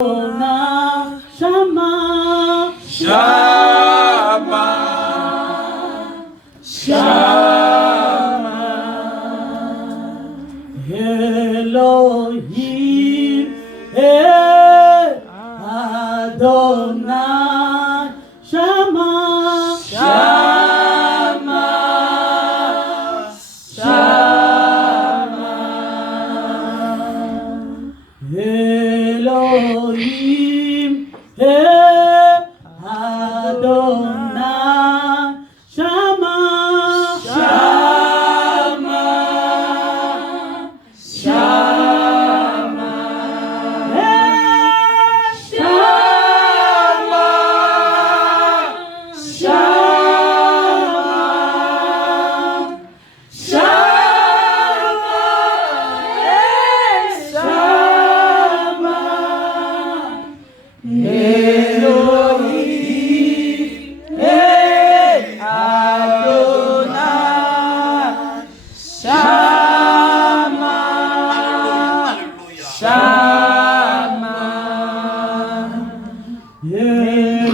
Shama, Shama, Shama, Elohim, Adonai, Shama, Shama, Shama, Elohim, Adonai, Shama, Shama, Shama,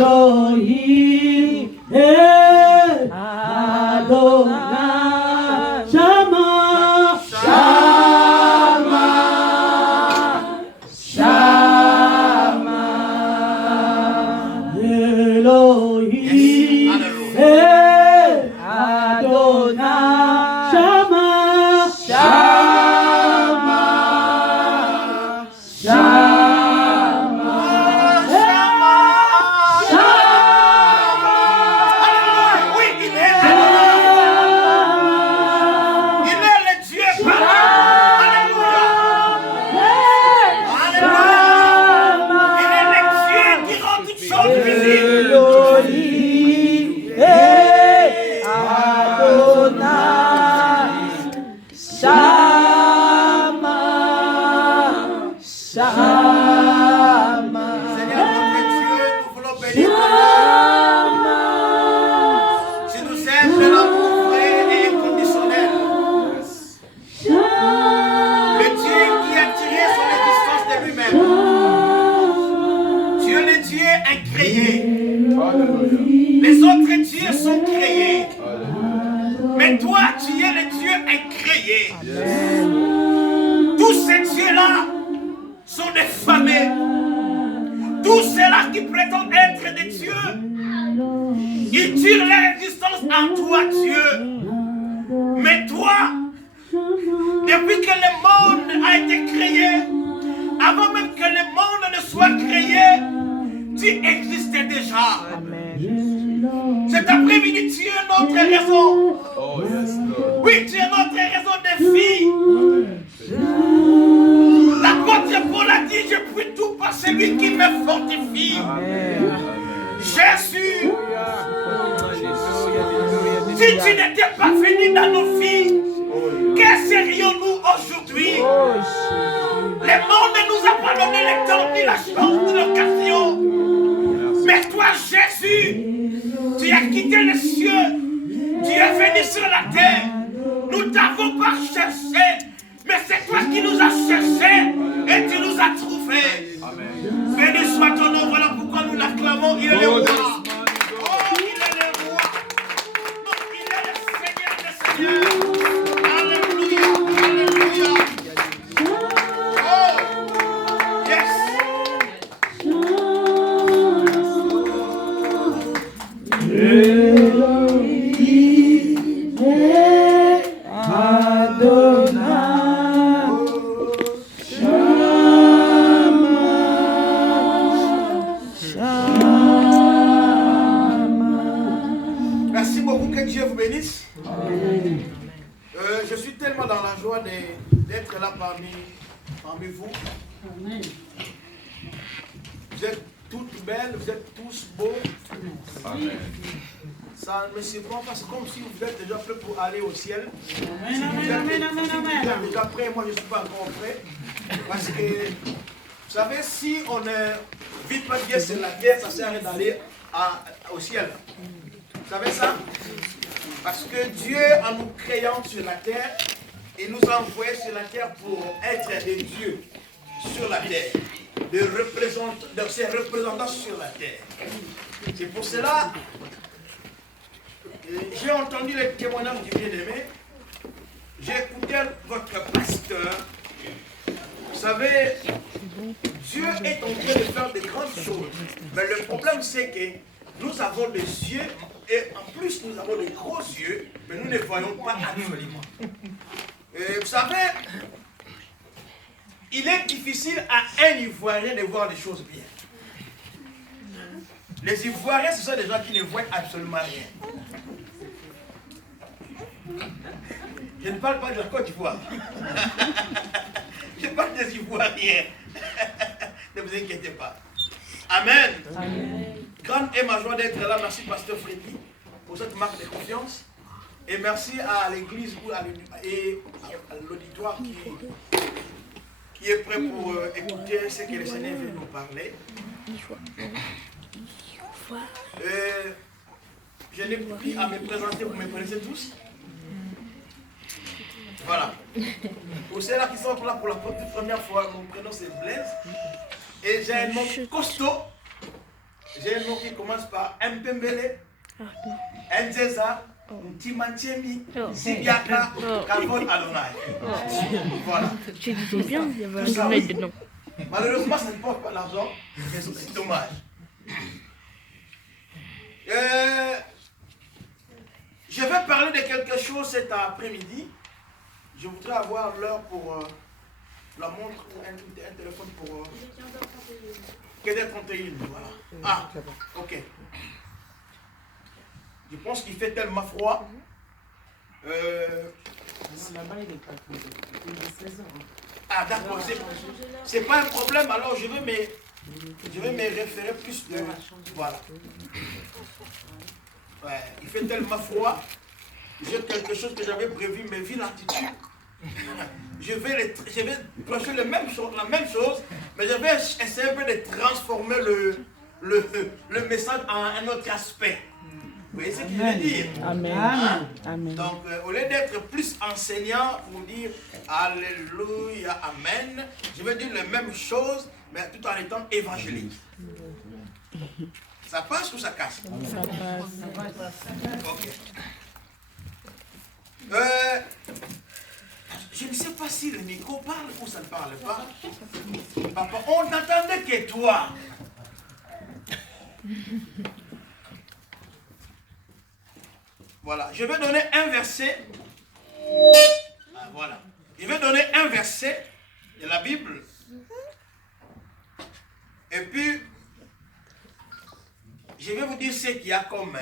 Elohim, Adonai, Shama, Shama, Shama, Elohim, Adonai, Shama, Shama, Shama. Les autres dieux sont créés. Mais toi, tu es le Dieu incréé. Tous ces dieux-là sont des fameux. Tous ceux-là qui prétendent être des dieux, ils tirent leur existence en toi, Dieu. Mais toi, depuis que le monde a été créé, avant même que le monde ne soit créé, tu existais déjà. Cet après-midi, tu es notre raison. Oui, tu es notre raison de vie. L'apôtre Paul a dit, je puis tout par celui qui me fortifie. Jésus, si tu n'étais pas venu dans nos vies, que serions-nous aujourd'hui? Le monde ne nous a pas donné le temps ni la chance ni l'occasion. Mais toi, Jésus, tu as quitté les cieux, tu es venu sur la terre. Nous ne t'avons pas cherché, mais c'est toi qui nous as cherchés et tu nous as trouvés. Béni soit ton nom, voilà pourquoi nous l'acclamons. Il est le roi. Oh, il est le roi. Oh, il est le Seigneur des Seigneurs. Alléluia, alléluia. Oh, yes. Elohim, Adonai, Merci beaucoup, que Dieu vous bénisse. Je suis tellement dans la joie d'être là parmi vous. Vous êtes toutes belles, vous êtes tous beaux. Amen. Ça ne me surprend pas, c'est comme si vous êtes déjà prêts pour aller au ciel. Si vous êtes déjà prêts, moi je ne suis pas encore prêt. Parce que, vous savez, si on ne vit pas bien sur la terre, ça sert à rien d'aller au ciel. Vous savez ça? Parce que Dieu, en nous créant sur la terre, il nous a envoyés sur la terre pour être des dieux sur la terre. de ses représentants sur la terre. C'est pour cela j'ai entendu les témoignages du bien-aimé. J'ai écouté votre pasteur. Vous savez, Dieu est en train de faire de grandes choses. Mais le problème, c'est que nous avons des yeux, et en plus, nous avons des gros yeux, mais nous ne voyons pas absolument. Vous savez, il est difficile à un Ivoirien de voir les choses bien. Les Ivoiriens, ce sont des gens qui ne voient absolument rien. Je ne parle pas de la Côte d'Ivoire. Je parle des Ivoiriens. Ne vous inquiétez pas. Amen. Amen. Grande est ma joie d'être là. Merci, Pasteur Freddy, pour cette marque de confiance. Et merci à l'église et à l'auditoire qui est prêt pour écouter ce que le Seigneur veut nous parler. Je n'ai plus à me présenter, vous me connaissez tous. Voilà. Pour ceux-là qui sont là pour la première fois, mon prénom c'est Blaise. Et j'ai un nom costaud. J'ai un nom qui commence par Mpembele, Nzeza, Ntimantiemi, Sibiaka, Kalvon Adonai. Voilà. C'est bien, il y avait un nom. Malheureusement, ça ne porte pas l'argent, mais c'est dommage. Je vais parler de quelque chose cet après-midi. Je voudrais avoir l'heure pour la montre ou un téléphone pour... 15h31, voilà. Ah, ok. Je pense qu'il fait tellement froid. Là-bas, il est pas il est 16h. Ah, d'accord. C'est pas un problème. Alors, je vais me référer plus de... Voilà. Ouais, il fait tellement froid. J'ai quelque chose que j'avais prévu, mais vu l'attitude, je vais prêcher la même chose, mais je vais essayer un peu de transformer le message en un autre aspect. Vous voyez ce que je veux dire? Amen. Hein? Amen. Donc, au lieu d'être plus enseignant pour dire Alléluia, Amen, je vais dire les mêmes choses, mais tout en étant évangélique. Ça passe ou ça casse? Ça passe. Ok. Je ne sais pas si le micro parle ou ça ne parle pas. Papa, on n'attendait que toi. Voilà, je vais donner un verset. Ah, voilà. Je vais donner un verset de la Bible. Et puis, je vais vous dire ce qu'il y a comme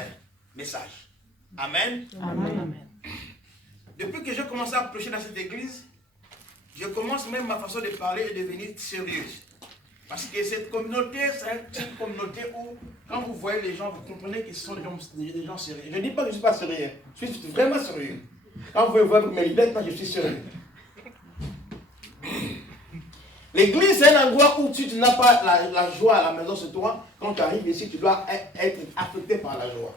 message. Amen. Amen. Depuis que j'ai commencé à prêcher dans cette église, je commence même ma façon de parler et de devenir sérieuse. Parce que cette communauté, c'est une communauté où, quand vous voyez les gens, vous comprenez que ce sont des gens sérieux. Je ne dis pas que je ne suis pas sérieux, je suis vraiment sérieux. Quand vous voyez mes lunettes, je suis sérieux. L'église, c'est un endroit où tu n'as pas la joie à la maison sur toi. Quand tu arrives ici, tu dois être affecté par la joie.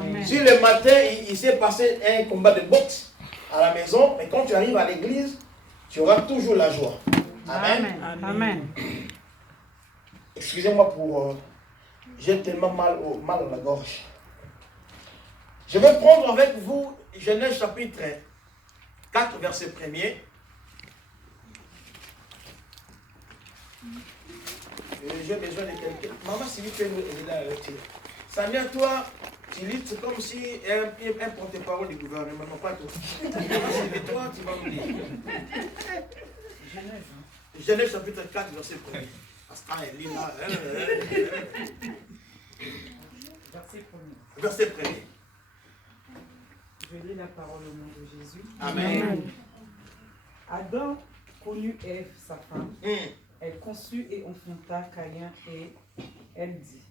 Amen. Si le matin, il s'est passé un combat de boxe à la maison, mais quand tu arrives à l'église, tu auras toujours la joie. Amen. Amen. Amen. Excusez-moi pour... j'ai tellement mal à la gorge. Je vais prendre avec vous Genèse chapitre 4, verset 1er. J'ai besoin de quelqu'un. Maman, s'il vous plaît, nous aider à retirer. Seigneur, toi, tu lis, c'est comme si un porte-parole du gouvernement, non pas toi. C'est toi, tu vas nous lire. Genèse chapitre 4, verset 1er. Ah, elle lit là. Verset 1er. Je lis la parole au nom de Jésus. Amen. Adam connut Ève, sa femme. Elle conçut et enfanta Caïn et elle dit,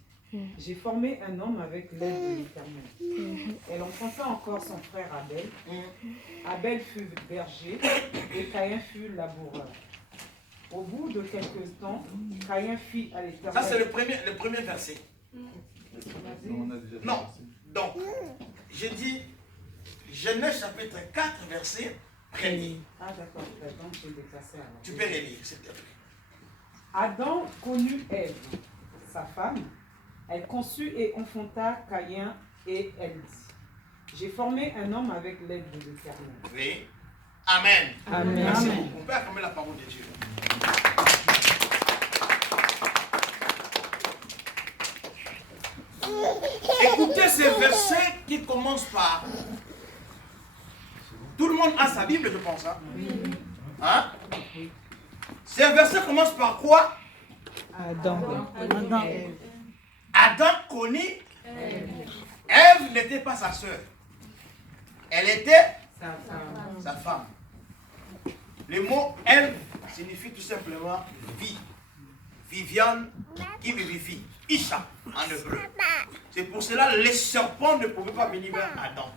j'ai formé un homme avec l'aide de l'Éternel. Elle enfanta encore son frère Abel. Abel fut berger et Caïn fut laboureur. Au bout de quelques temps, Caïn fit à l'Éternel. Ça, c'est le premier verset. Non. Donc, j'ai dit Genèse chapitre 4, verset 1er. Ah, d'accord. Donc, je vais déclasser alors. Tu peux les lire, s'il te plaît. Adam connut Ève, sa femme. Elle conçut et enfanta Caïn et elle dit, j'ai formé un homme avec l'aide de l'Éternel. Oui. Amen. Amen. Merci. Amen. On peut acclamer la parole de Dieu. Écoutez ces versets qui commencent par... Tout le monde a sa Bible, je pense. Hein? Ces versets commencent par quoi? Adam. Adam connut. Ève n'était pas sa sœur. Elle était sa femme. Le mot Ève signifie tout simplement vie. Viviane qui vivifie. Isha en hébreu. C'est pour cela que les serpents ne pouvaient pas venir vers Adam.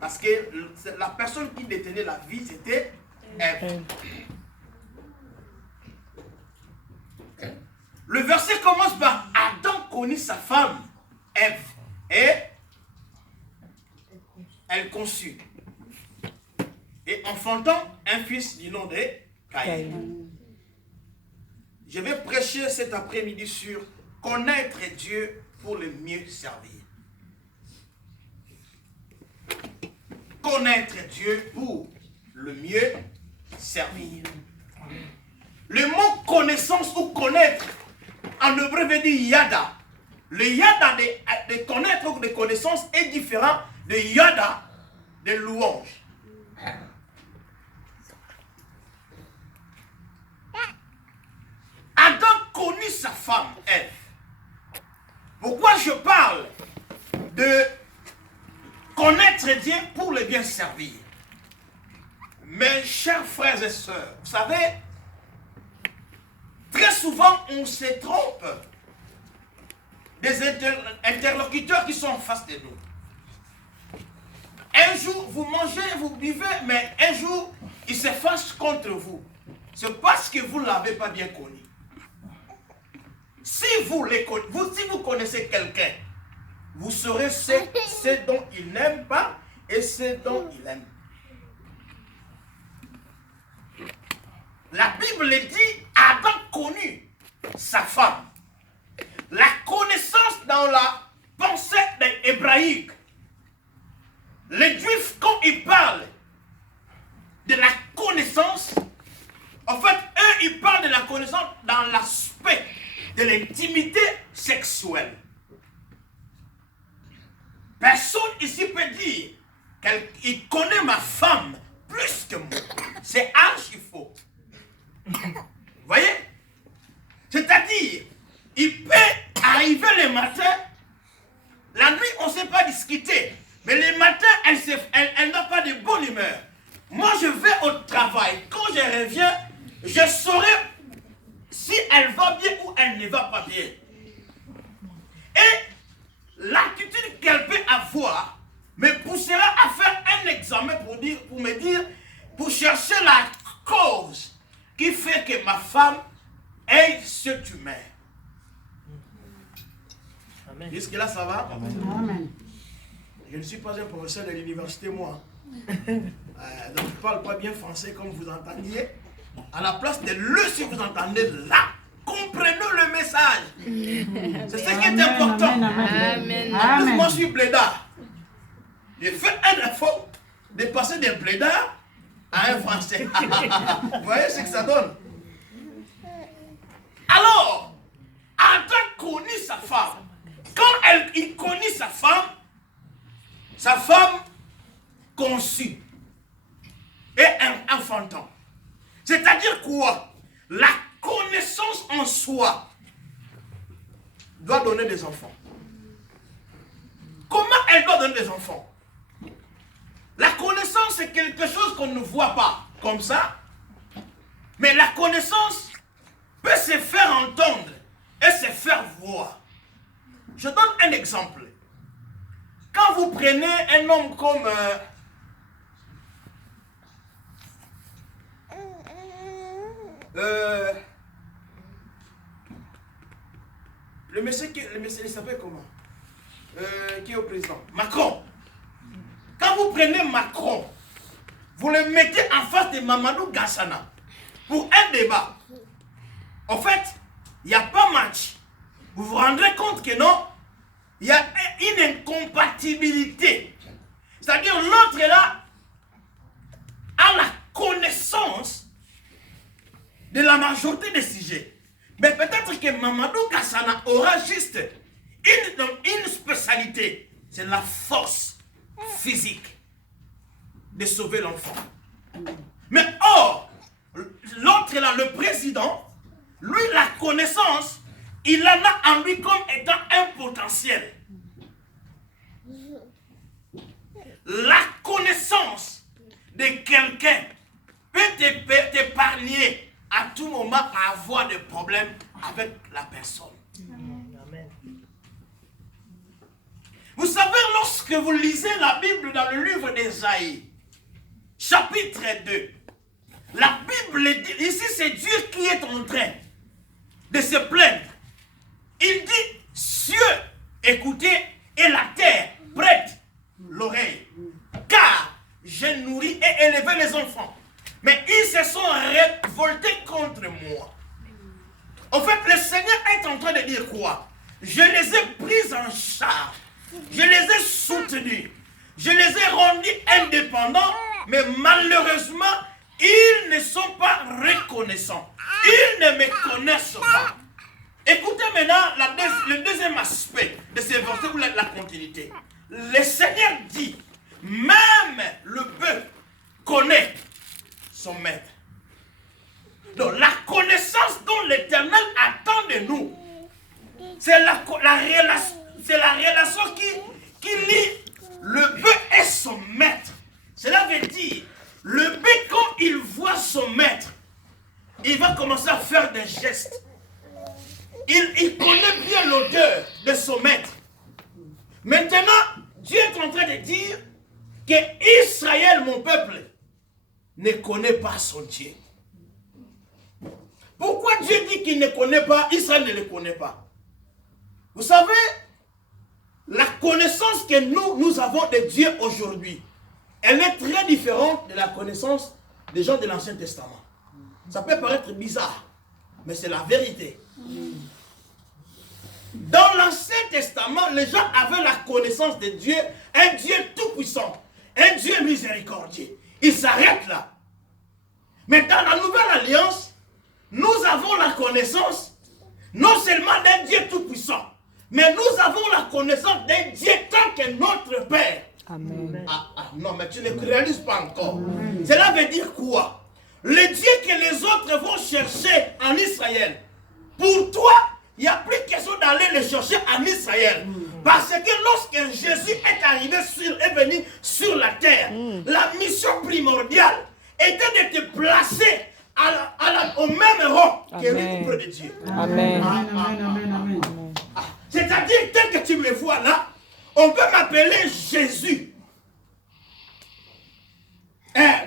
Parce que la personne qui détenait la vie, c'était Ève. Le verset commence par Adam connut sa femme, Ève, et elle conçut. Et enfantant un fils du nom de Caïn. Je vais prêcher cet après-midi sur connaître Dieu pour le mieux servir. Connaître Dieu pour le mieux servir. Le mot connaissance ou connaître en hébreu veut dire yada. Le yada de connaître ou de connaissance est différent de yada de louange. Adam connut sa femme, Ève. Pourquoi je parle de connaître Dieu pour le bien servir? Mes chers frères et sœurs, vous savez, très souvent on se trompe des interlocuteurs qui sont en face de nous. Un jour, vous mangez, vous buvez, mais un jour, ils se fâchent contre vous. C'est parce que vous ne l'avez pas bien connu. Si vous connaissez quelqu'un, vous saurez ce dont il n'aime pas et ce dont il aime. La Bible dit, Adam connut sa femme. La connaissance dans la pensée hébraïque. Les Juifs, quand ils parlent de la connaissance, en fait, eux, ils parlent de la connaissance dans l'aspect de l'intimité sexuelle. Personne ici peut dire qu'il connaît ma femme plus que moi. C'est archi faux. Vous voyez? C'est-à-dire, il peut arriver le matin, la nuit on ne sait pas discuter, mais le matin elle n'a pas de bonne humeur. Moi je vais au travail, quand je reviens, je saurai si elle va bien ou elle ne va pas bien. Et l'attitude qu'elle peut avoir me poussera à faire un examen pour chercher la cause qui fait que ma femme est cette humeur. Jusque-là, ça va? Amen. Je ne suis pas un professeur de l'université, moi. Donc, je ne parle pas bien français comme vous entendiez. À la place de le, si vous entendez là, comprenez le message. C'est ce qui est important. Amen. Amen. Moi, je suis blédard. J'ai fait un effort de passer d'un blédard à un français. Vous voyez ce que ça donne? Alors, Adam connut sa femme. Quand il connut sa femme conçut et enfantant. C'est-à-dire quoi? La connaissance en soi doit donner des enfants. Comment elle doit donner des enfants? La connaissance, c'est quelque chose qu'on ne voit pas comme ça, mais la connaissance peut se faire entendre et se faire voir. Je donne un exemple. Quand vous prenez un homme comme le monsieur il s'appelle comment? Qui est au président? Macron. Quand vous prenez Macron, vous le mettez en face de Mamadou Gassana pour un débat. en fait, il n'y a pas match. Vous vous rendrez compte que non, il y a une incompatibilité. C'est-à-dire l'autre est là, a la connaissance de la majorité des sujets. Mais peut-être que Mamadou Kassana aura juste une spécialité. C'est la force physique de sauver l'enfant. Mais or, l'autre est là, le président, lui, la connaissance, il en a en lui comme étant un potentiel. La connaissance de quelqu'un peut t'épargner à tout moment à avoir des problèmes avec la personne. Amen. Vous savez, lorsque vous lisez la Bible dans le livre d'Ésaïe, chapitre 2, la Bible dit, ici c'est Dieu qui est en train de se plaindre. Il dit, cieux, écoutez, et la terre, prête l'oreille, car j'ai nourri et élevé les enfants. Mais ils se sont révoltés contre moi. En fait, le Seigneur est en train de dire quoi? Je les ai pris en charge. Je les ai soutenus. Je les ai rendus indépendants. Mais malheureusement, ils ne sont pas reconnaissants. Ils ne me connaissent pas. Écoutez maintenant le deuxième aspect de ces versets ou la continuité. Le Seigneur dit, même le bœuf connaît son maître. Donc la connaissance dont l'Éternel attend de nous, c'est la relation qui lie le bœuf et son maître. Cela veut dire, le bœuf quand il voit son maître, il va commencer à faire des gestes. Il connaît bien l'odeur de son maître. Maintenant, Dieu est en train de dire que Israël, mon peuple, ne connaît pas son Dieu. Pourquoi Dieu dit qu'il ne connaît pas, Israël ne le connaît pas? Vous savez, la connaissance que nous avons de Dieu aujourd'hui, elle est très différente de la connaissance des gens de l'Ancien Testament. Ça peut paraître bizarre, mais c'est la vérité. Dans l'Ancien Testament, les gens avaient la connaissance de Dieu, un Dieu tout-puissant, un Dieu miséricordieux. Il s'arrête là. Mais dans la Nouvelle Alliance, nous avons la connaissance non seulement d'un Dieu tout-puissant, mais nous avons la connaissance d'un Dieu tant que notre Père. Amen. Non, mais tu ne réalises pas encore. Amen. Cela veut dire quoi? Le Dieu que les autres vont chercher en Israël, pour toi, il n'y a plus question d'aller le chercher en Israël. Parce que lorsque Jésus est arrivé est venu sur la terre, la mission primordiale était de te placer au même rang que lui auprès de Dieu. Amen. Amen. C'est-à-dire, tel que tu me vois là, on peut m'appeler Jésus.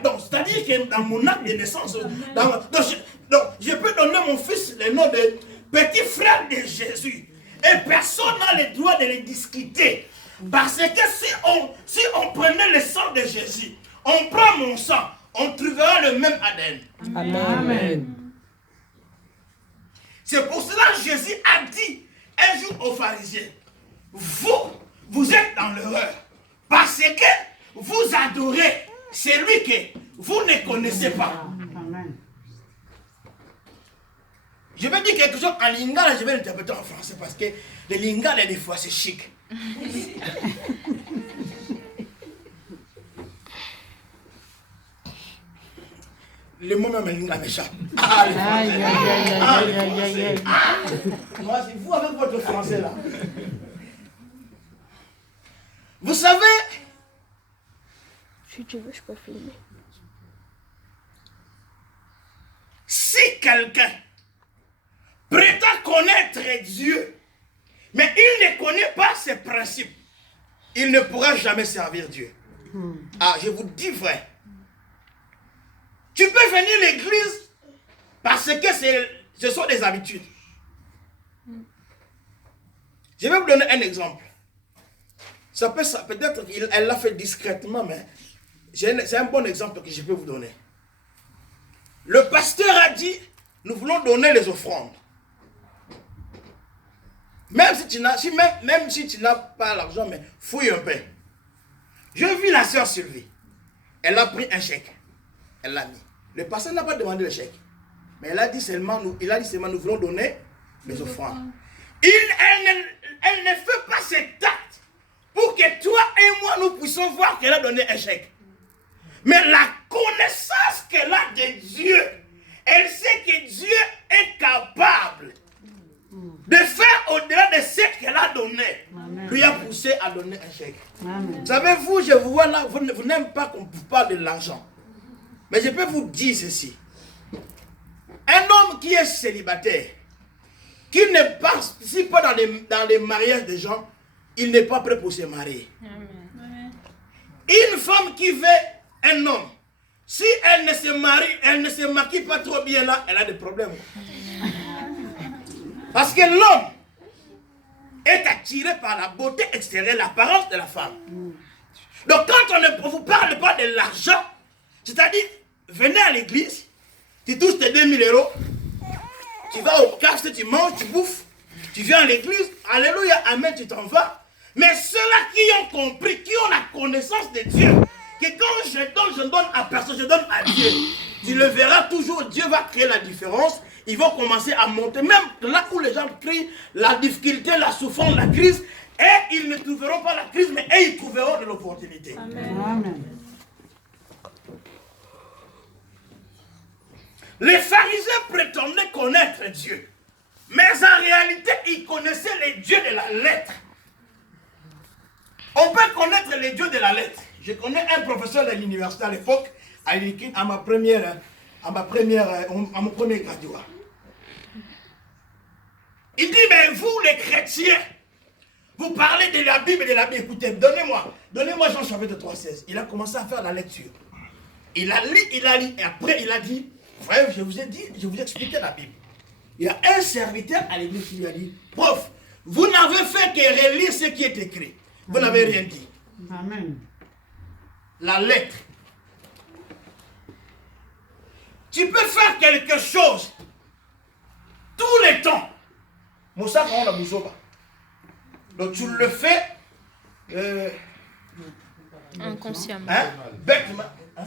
Donc, c'est-à-dire que dans mon acte de naissance, je peux donner mon fils le nom de petit frère de Jésus. Et personne n'a le droit de le discuter. Parce que si on prenait le sang de Jésus, on prend mon sang, on trouvera le même ADN. Amen. Amen. C'est pour cela que Jésus a dit un jour aux pharisiens, vous êtes dans l'erreur. Parce que vous adorez celui que vous ne connaissez pas. Amen. Je vais dire quelque chose en lingala, je vais l'interpréter en français parce que le lingala, des fois, c'est chic. Le mot même lingala m'échappe. Moi, c'est vous avec votre français là. Vous savez, Si tu veux, je peux filmer. si quelqu'un prétend connaître Dieu, mais il ne connaît pas ses principes, il ne pourra jamais servir Dieu. Je vous dis vrai. Tu peux venir à l'église parce que ce sont des habitudes. Je vais vous donner un exemple. Peut-être qu'elle l'a fait discrètement, mais c'est un bon exemple que je peux vous donner. Le pasteur a dit, nous voulons donner les offrandes. Même si tu n'as pas l'argent, mais fouille un peu. Je vis la sœur Sylvie. Elle a pris un chèque. Elle l'a mis. Le pasteur n'a pas demandé le chèque. Mais il a dit seulement, nous voulons donner les offrandes. Elle ne fait pas cet acte pour que toi et moi nous puissions voir qu'elle a donné un chèque. Mais la connaissance qu'elle a de Dieu, elle sait que Dieu est capable de faire au-delà de ce qu'elle a donné. Amen. Lui a poussé à donner un chèque. Amen. Savez-vous, je vous vois là, vous n'aimez pas qu'on vous parle de l'argent. Mais je peux vous dire ceci. Un homme qui est célibataire, qui ne participe pas dans les mariages des gens, il n'est pas prêt pour se marier. Amen. Une femme qui veut un homme, si elle ne se maquille pas trop bien là, elle a des problèmes. Parce que l'homme est attiré par la beauté extérieure, l'apparence de la femme. Donc quand on ne vous parle pas de l'argent, c'est-à-dire, venez à l'église, tu touches tes 2000 €, tu vas au casse, tu manges, tu bouffes, tu viens à l'église, alléluia, amen, tu t'en vas. Mais ceux-là qui ont compris, qui ont la connaissance de Dieu, que quand je donne à personne, je donne à Dieu. Tu le verras toujours, Dieu va créer la différence. Ils vont commencer à monter, même là où les gens crient la difficulté, la souffrance, la crise, et ils ne trouveront pas la crise, mais ils trouveront de l'opportunité. Amen. Les pharisiens prétendaient connaître Dieu, mais en réalité, ils connaissaient les dieux de la lettre. On peut connaître les dieux de la lettre. Je connais un professeur de l'université à l'époque, à mon premier graduat. Il dit, mais vous les chrétiens, vous parlez de la Bible et de la Bible. Écoutez, donnez-moi Jean chapitre 3,16. Il a commencé à faire la lecture. Il a lu, et après il a dit, frère, je vous ai expliqué la Bible. Il y a un serviteur à l'église qui lui a dit, prof, vous n'avez fait que relire ce qui est écrit. Vous n'avez rien dit. Amen. La lettre. Tu peux faire quelque chose tous les temps. Moussa, on a besoin. Donc tu le fais inconsciemment. Hein? Bêtement. Hein?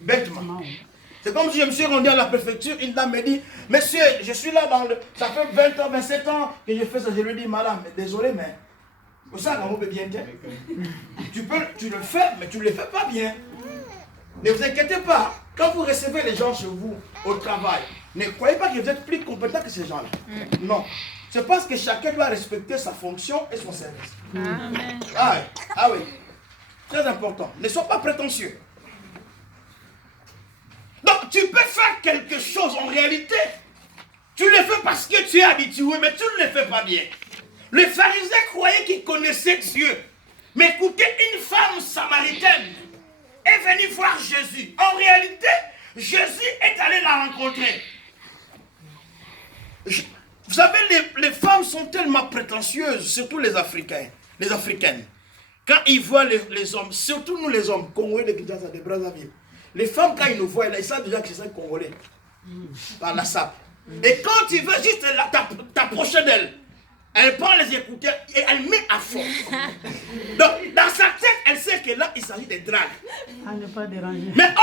Bêtement. C'est comme si je me suis rendu à la préfecture, une dame me dit, monsieur, je suis là ça fait 20 ans, 27 ans que je fais ça. Je lui dis, madame, désolé, mais Moussa, on peut bien dire. Tu le fais, mais tu ne le fais pas bien. Ne vous inquiétez pas. Quand vous recevez les gens chez vous, au travail, ne croyez pas que vous êtes plus compétent que ces gens-là. Non. C'est parce que chacun doit respecter sa fonction et son service. Amen. Ah oui. Très important. Ne sois pas prétentieux. Donc, tu peux faire quelque chose en réalité. Tu le fais parce que tu es habitué, mais tu ne le fais pas bien. Les pharisiens croyaient qu'ils connaissaient Dieu. Mais écoutez, une femme samaritaine est venue voir Jésus. En réalité, Jésus est allé la rencontrer. Vous savez, les femmes sont tellement prétentieuses, surtout les Africains, les Africaines. Quand ils voient les hommes, surtout nous les hommes, Congolais de Kinshasa, de Brazzaville, les femmes, quand ils nous voient, ils savent déjà que c'est un Congolais. Par la sape. Et quand tu veux juste t'approcher d'elle, elle prend les écouteurs et elle met à fond. Donc, dans sa tête, elle sait que là, il s'agit de drague. À ne pas déranger. Mais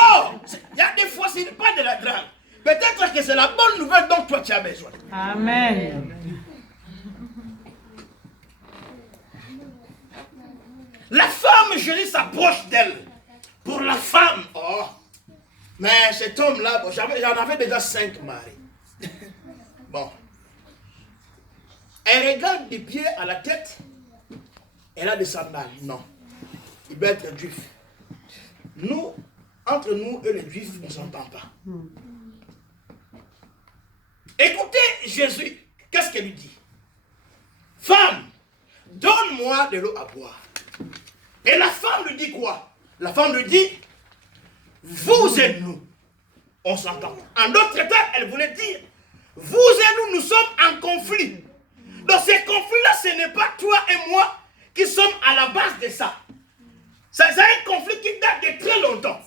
il y a des fois, ce n'est pas de la drague. Peut-être que c'est la bonne nouvelle dont toi, tu as besoin. Amen. La femme, Jésus s'approche d'elle. Pour la femme, mais cet homme-là, j'en avais déjà 5 maris. Bon. Elle regarde des pieds à la tête. Elle a des sandales. Non. Il doit être juif. Nous, entre nous et les juifs, on ne s'entend pas. Écoutez Jésus, qu'est-ce qu'elle lui dit? Femme, donne-moi de l'eau à boire. Et la femme lui dit quoi? La femme lui dit, vous et nous, on s'entend. En d'autres termes, elle voulait dire, vous et nous, nous sommes en conflit. Dans ce conflit-là, ce n'est pas toi et moi qui sommes à la base de ça. C'est un conflit qui date de très longtemps.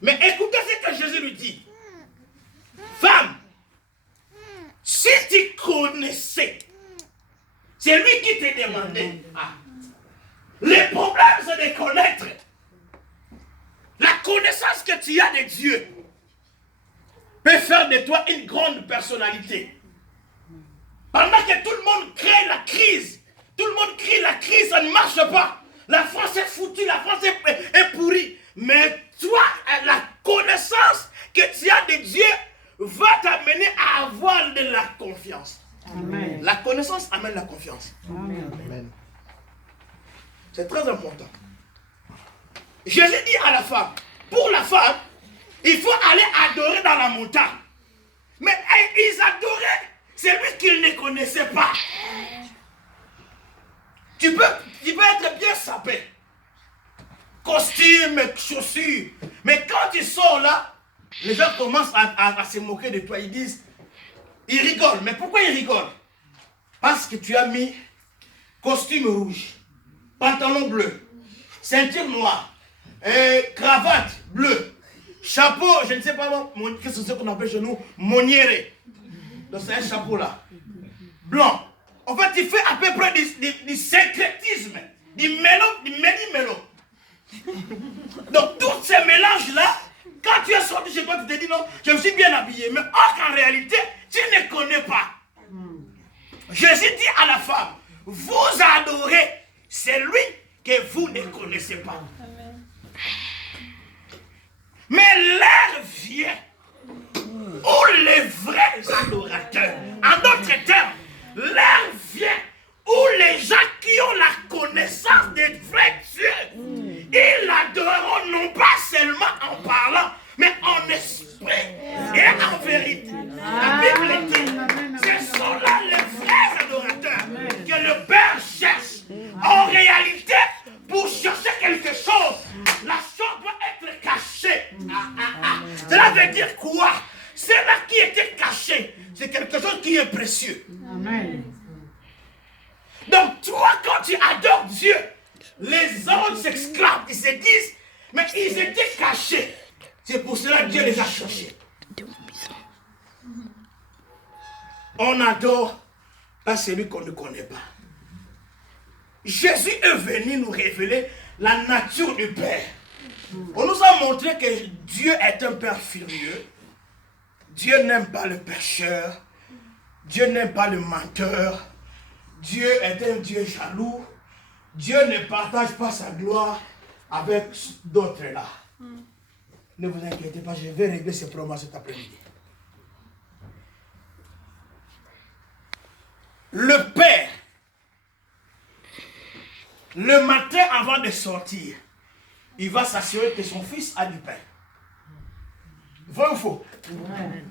Mais écoutez ce que Jésus lui dit. Femme, si tu connaissais, c'est lui qui te demandait. Le problème, c'est de connaître. La connaissance que tu as de Dieu peut faire de toi une grande personnalité. Pendant que tout le monde crée la crise, tout le monde crie la crise, ça ne marche pas. La France est foutue, la France est pourrie. Mais toi, la connaissance que tu as de Dieu va t'amener à avoir de la confiance. Amen. La connaissance amène la confiance. Amen. C'est très important. Jésus dit à la femme, pour la femme, il faut aller adorer dans la montagne. Mais ils adoraient celui qu'ils ne connaissaient pas. Tu peux être bien sapé. Costume, chaussures. Mais quand tu sors là, les gens commencent à se moquer de toi. Ils disent, ils rigolent. Mais pourquoi ils rigolent? Parce que tu as mis costume rouge, pantalon bleu, ceinture noire, cravate bleue, chapeau, je ne sais pas, qu'est-ce que c'est qu'on appelle chez nous, moniere. Donc c'est un chapeau là, blanc. En fait, il fait à peu près du syncrétisme, du méli-mélo. Donc tous ces mélanges-là, quand tu es sorti chez toi, tu te dis non, je me suis bien habillé. Mais en réalité, tu ne connais pas. Jésus dit à la femme, vous adorez celui que vous ne connaissez pas. Amen. Mais l'heure vient où les vrais adorateurs, en d'autres termes, l'heure vient où les gens qui ont la connaissance des vrais dieux, ils l'adoreront non pas seulement en parlant, mais en esprit et en vérité. La Bible dit, ce sont là les vrais adorateurs que le Père cherche. En réalité, pour chercher quelque chose, la chose doit être cachée. Cela veut dire quoi? Cela qui était caché, c'est quelque chose qui est précieux. Amen. Donc toi, quand tu adores Dieu, les anges s'exclament, ils se disent, mais ils étaient cachés. C'est pour cela que Dieu les a cherchés. On adore pas celui qu'on ne connaît pas. Jésus est venu nous révéler la nature du Père. On nous a montré que Dieu est un Père furieux. Dieu n'aime pas le pécheur. Dieu n'aime pas le menteur. Dieu est un Dieu jaloux. Dieu ne partage pas sa gloire avec d'autres là. Ne vous inquiétez pas, je vais régler ces problèmes cet après-midi. Le Père, le matin avant de sortir, il va s'assurer que son fils a du pain. Vrai ou faux? Ouais.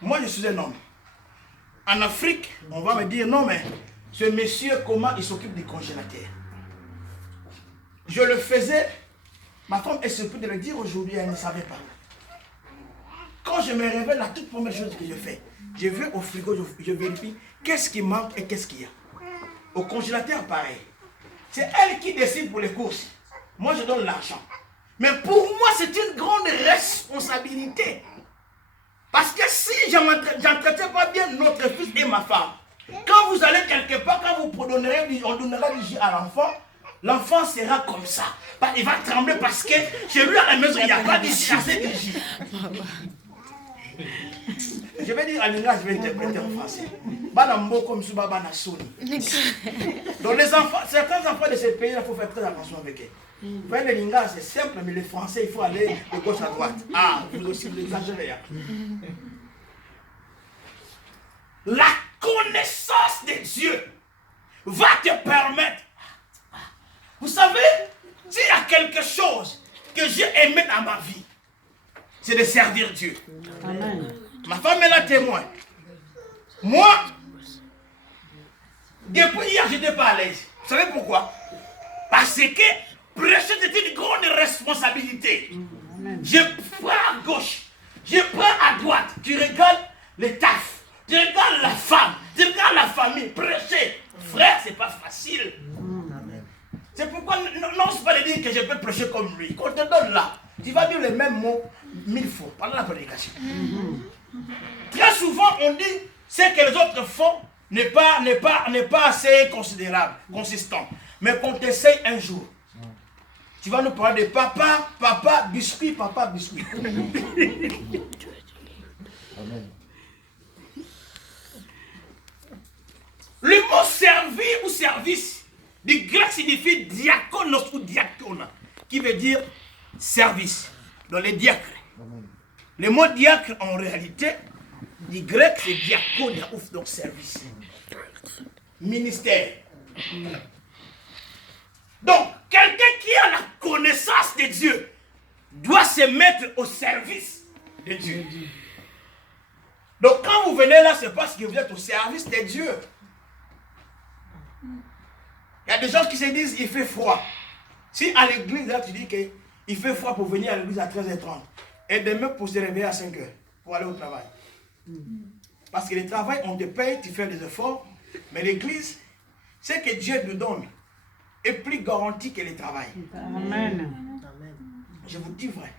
Moi, je suis un homme. En Afrique, on va me dire, non mais, ce monsieur, comment il s'occupe du congélateur? Je le faisais, ma femme est surprise de le dire aujourd'hui, elle ne savait pas. Quand je me réveille, la toute première chose que je fais, je vais au frigo, je vérifie qu'est-ce qui manque et qu'est-ce qu'il y a. Au congélateur, pareil. C'est elle qui décide pour les courses. Moi, je donne l'argent. Mais pour moi, c'est une grande responsabilité. Parce que si je n'entretais pas bien notre fils et ma femme, quand vous allez quelque part, quand on donnera du jus à l'enfant, l'enfant sera comme ça. Il va trembler parce que chez lui à la maison, il n'y a pas de jus. Je vais dire en anglais, je vais interpréter en français. Donc les enfants, certains enfants de ce pays, il faut faire très attention avec eux. Le lingala c'est simple, mais le français, il faut aller de gauche à droite. Ah, vous aussi, vous exagérez. La connaissance de Dieu va te permettre. Vous savez, s'il y a quelque chose que j'ai aimé dans ma vie, c'est de servir Dieu. Amen. Ma femme est là témoin. Moi, depuis hier, je n'étais pas à l'aise. Vous savez pourquoi? Parce que prêcher, c'est une grande responsabilité. Amen. Je prends à gauche, je prends à droite. Tu regardes le taf, tu regardes la femme, tu regardes la famille. Prêcher, frère, c'est pas facile. Amen. C'est pourquoi, non, c'est pas de dire que je peux prêcher comme lui. Quand on te donne là, tu vas dire les mêmes mots. 1000 fois pendant la prédication. Très souvent, on dit ce que les autres font n'est pas assez considérable, consistant. Mais qu'on t'essaye un jour, tu vas nous parler de papa, biscuit. Amen. Le mot servir ou service, du grec signifie diakonos ou diakona, qui veut dire service, dans les diacres. Amen. Le mot diacre, en réalité, du grec, c'est diakonia, donc service. Ministère. Donc, quelqu'un qui a la connaissance de Dieu doit se mettre au service de Dieu. Donc, quand vous venez là, c'est parce que vous êtes au service de Dieu. Il y a des gens qui se disent il fait froid. Si à l'église, là, tu dis qu'il fait froid pour venir à l'église à 13h30, et demain pour se réveiller à 5h, pour aller au travail. Parce que le travail, on te paye, tu fais des efforts, mais l'église, ce que Dieu nous donne est plus garanti que le travail. Amen. Je vous dis vrai.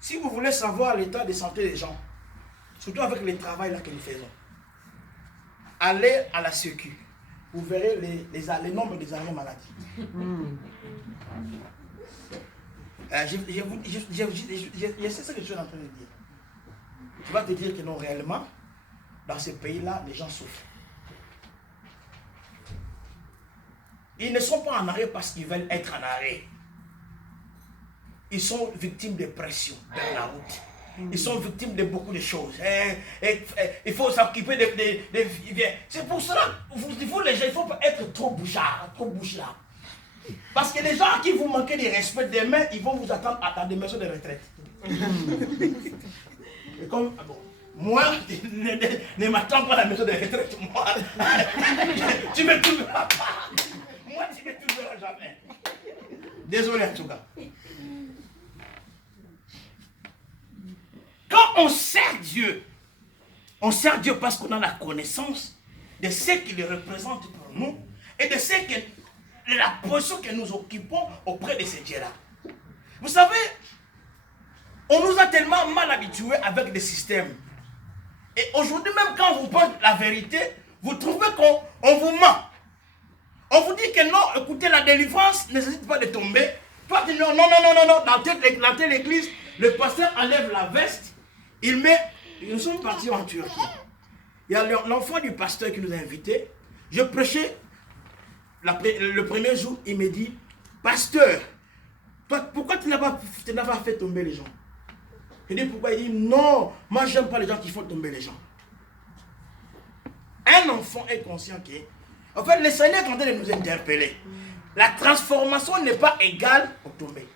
Si vous voulez savoir l'état de santé des gens, surtout avec le travail là que nous faisons, allez à la Sécu. Vous verrez les nombres des arrêts maladie. Je sais ce que je suis en train de dire. Tu vas te dire que non, réellement, dans ce pays-là, les gens souffrent. Ils ne sont pas en arrêt parce qu'ils veulent être en arrêt. Ils sont victimes de pression dans la route. Ils sont victimes de beaucoup de choses. Il faut s'occuper de. C'est pour cela vous les gens, il ne faut pas être trop bouchard, trop bouchard. Parce que les gens à qui vous manquez de respect demain, ils vont vous attendre à des maisons de retraite. Et comme, moi, ne m'attends pas à la maison de retraite. Moi, tu me trouveras pas. Moi, tu ne me trouveras jamais. Désolé en tout cas. Quand on sert Dieu parce qu'on a la connaissance de ce qu'il représente pour nous et de ce que la position que nous occupons auprès de ce Dieu-là. Vous savez, on nous a tellement mal habitués avec des systèmes. Et aujourd'hui, même quand on vous parle la vérité, vous trouvez qu'on vous ment. On vous dit que non, écoutez, la délivrance ne nécessite pas de tomber. Toi, tu dis non. Dans telle église, le pasteur enlève la veste. Nous sommes partis en Turquie. Il y a l'enfant du pasteur qui nous a invités. Je prêchais le premier jour, il me dit, pasteur, toi, pourquoi tu n'as pas fait tomber les gens? Je dis pourquoi? Il dit, non, moi j'aime pas les gens qui font tomber les gens. Un enfant est conscient que, en fait, le Seigneur est en train de nous interpeller. La transformation n'est pas égale au tomber.